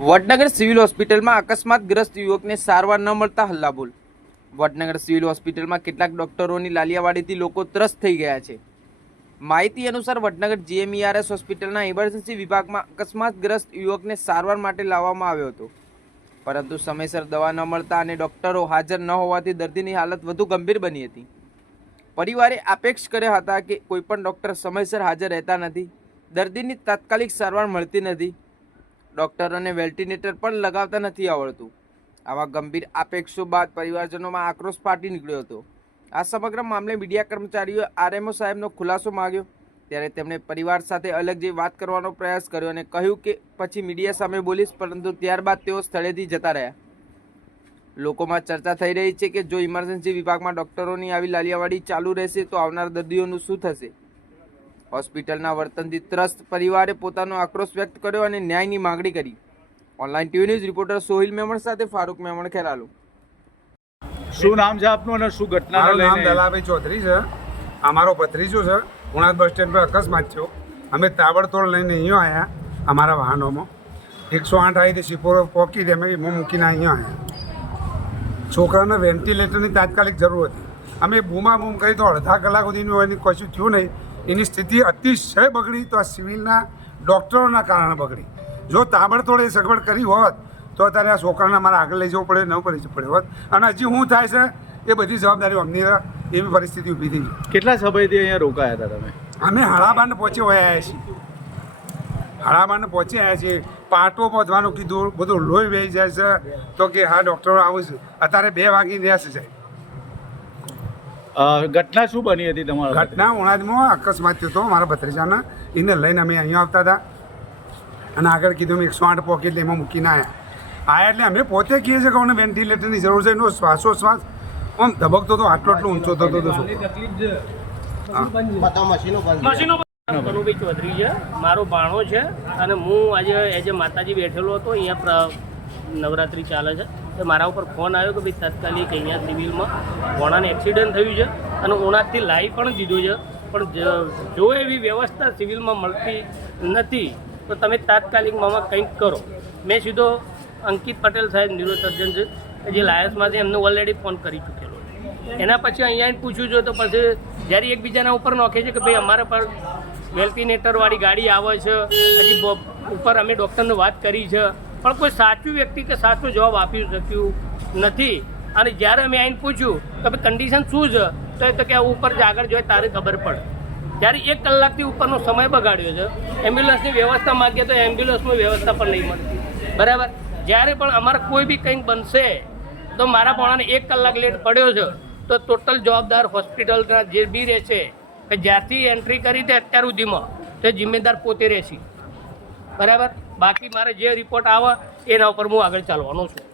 Vadnagar civil હોસ્પિટલમાં અકસ્માતગ્રસ્ત યુવકને સારવાર ન મળતા હલ્લાબોલ. વડનગર સિવિલ હોસ્પિટલમાં કેટલાક ડોક્ટરોની લાલિયાવાડીથી લોકો ત્રસ્ત થઈ ગયા છે. માહિતી અનુસાર વડનગર જીએમઈઆરએસ હોસ્પિટલના ઇમરજન્સી વિભાગમાં અકસ્માતગ્રસ્ત યુવકને સારવાર માટે લાવવામાં આવ્યો હતો. પરંતુ સમયસર દવા ન મળતા અને ડોક્ટરો હાજર ન હોવાથી દર્દીની હાલત વધુ ગંભીર બની હતી. પરિવારે અપેક્ષ કર્યા હતા કે કોઈપણ ડોક્ટર સમયસર હાજર રહેતા નથી. દર્દીની તાત્કાલિક સારવાર મળતી નથી. ડોક્ટરોને વેન્ટિલેટર પણ લગાવતા નથી આવડતું. આવા ગંભીર આપેક્ષો બાદ પરિવારજનોમાં આક્રોશ ફાટી નીકળ્યો હતો. આ સમગ્ર મામલે મીડિયા કર્મચારીઓએ આરએમઓ સાહેબનો ખુલાસો માગ્યો. ત્યારે તેમણે પરિવાર સાથે અલગ જે વાત કરવાનો પ્રયાસ કર્યો અને કહ્યું કે પછી મીડિયા સામે બોલીશ, પરંતુ ત્યારબાદ તેઓ સ્થળેથી જતા રહ્યા. લોકોમાં ચર્ચા થઈ રહી છે કે જો ઇમરજન્સી વિભાગમાં ડોક્ટરોની આવી લાલિયાવાડી ચાલુ રહેશે, તો આવનાર દર્દીઓનું શું થશે? હોસ્પિટલના વર્તનથી ત્રસ્ત પરિવારે પોતાનો આક્રોશ વ્યક્ત કર્યો અને ન્યાયની માગણી કરી. Online TV news reporter Sohil Memon સાથે ફારૂક મેમણ ખેરાલુ. શું નામ છે આપનું અને શું ઘટના મારું નામ દલાભાઈ ચૌધરી છે. અમારો ભત્રીજો છે. ઉણાદ બસ સ્ટેન્ડ પર અકસ્માત થયો. અમે તાબડતોડ લઈને અહીંયા આવ્યા અમારા વાહનોમાં. એકસો આઠ આવી તે સિપોરો પહોંચી દે અમે એમાં મૂકીને અહીંયા આવ્યા છોકરાને વેન્ટિલેટરની તાત્કાલિક જરૂર હતી. અમે બૂમા બૂમ કરી તો અડધા કલાક સુધીનું એની કશું થયું નહીં. એની સ્થિતિ અતિશય બગડી તો આ સિવિલના ડૉક્ટરોના કારણે બગડી. જો તાબડતોડ એ સગવડ કરી હોત તો અત્યારે આ છોકરાને મારે આગળ લઈ જવું પડે ન કરી પડ્યો હોત. અને હજી શું થાય છે એ બધી જવાબદારી અમની એવી પરિસ્થિતિ ઊભી થઈ કેટલા સમયથી અહીંયા રોકાયા હતા તમે? અમે હળાબાને પહોંચી વયા આવ્યા છીએ. હળાબાને પહોંચી આવ્યા છીએ. પાટો પહોંચવાનું કીધું બધું લોહી વહી જાય છે તો કે હા ડૉક્ટરો આવું છું અત્યારે બે વાગી રહ્યા છે સાહેબ ઘટના શું બની હતી તમારા ઘટના ઉણાદમાં અકસ્માત થયો હતો મારા ભત્રીજાના. એને લઈને અમે અહીંયા આવતા હતા. અને આગળ કીધું મેં એકસો આઠ પોકેટ એમાં મૂકીને આવ્યા આ એટલે અમે પોતે કહીએ છીએ કે અમને વેન્ટિલેટરની જરૂર છે એનો શ્વાસોશ્વાસ આમ ધબકતો હતો આટલો આટલો ઊંચો થતો હતો કનુભાઈ ચૌધરી છે મારો ભાણો છે અને હું આજે એજ એ માતાજી બેઠેલો હતો અહીંયા નવરાત્રિ ચાલે છે. તો મારા ઉપર ફોન આવ્યો કે ભાઈ તાત્કાલિક અહીંયા સિવિલમાં ઘોડાને એક્સિડન્ટ થયું છે અને ઉણાથી લાવી પણ દીધું છે. પણ જો એવી વ્યવસ્થા સિવિલમાં મળતી નથી, તો તમે તાત્કાલિક મામાં કંઈક કરો. મેં સીધો અંકિત પટેલ સાહેબ, ન્યુરોસર્જન છે કે જે લાયન્સમાંથી એમને ઓલરેડી ફોન કરી ચૂકેલો એના પછી અહીંયા પૂછ્યું છે, તો પછી જ્યારે એકબીજાના ઉપર નોખે છે કે ભાઈ અમારા પર વેલ્ટિનેટરવાળી ગાડી આવે છે, હજી ઉપર અમે ડૉક્ટરને વાત કરી છે પણ કોઈ સાચું વ્યક્તિ કે સાચો જવાબ આપી શક્યું નથી. અને જ્યારે અમે આવીને પૂછ્યું કે ભાઈ કન્ડિશન શું છે, તો એ તો કે ઉપર જ આગળ જોઈએ, તારે ખબર પડે. જ્યારે એક કલાકથી ઉપરનો સમય બગાડ્યો છે એમ્બ્યુલન્સની વ્યવસ્થા માગીએ તો એમ્બ્યુલન્સની વ્યવસ્થા પણ નહીં મળતી. બરાબર? જ્યારે પણ અમારે કોઈ બી કંઈક બનશે, તો મારા પોણાને એક કલાક લેટ પડ્યો છે, તો ટોટલ જવાબદાર હોસ્પિટલના જે બી રહેશે, કે જ્યારથી એન્ટ્રી કરી તે અત્યાર સુધીમાં, તે જિમ્મેદાર પોતે રહેશે. બરાબર? બાકી મારે જે રિપોર્ટ આવે એના ઉપર હું આગળ ચાલવાનો છું.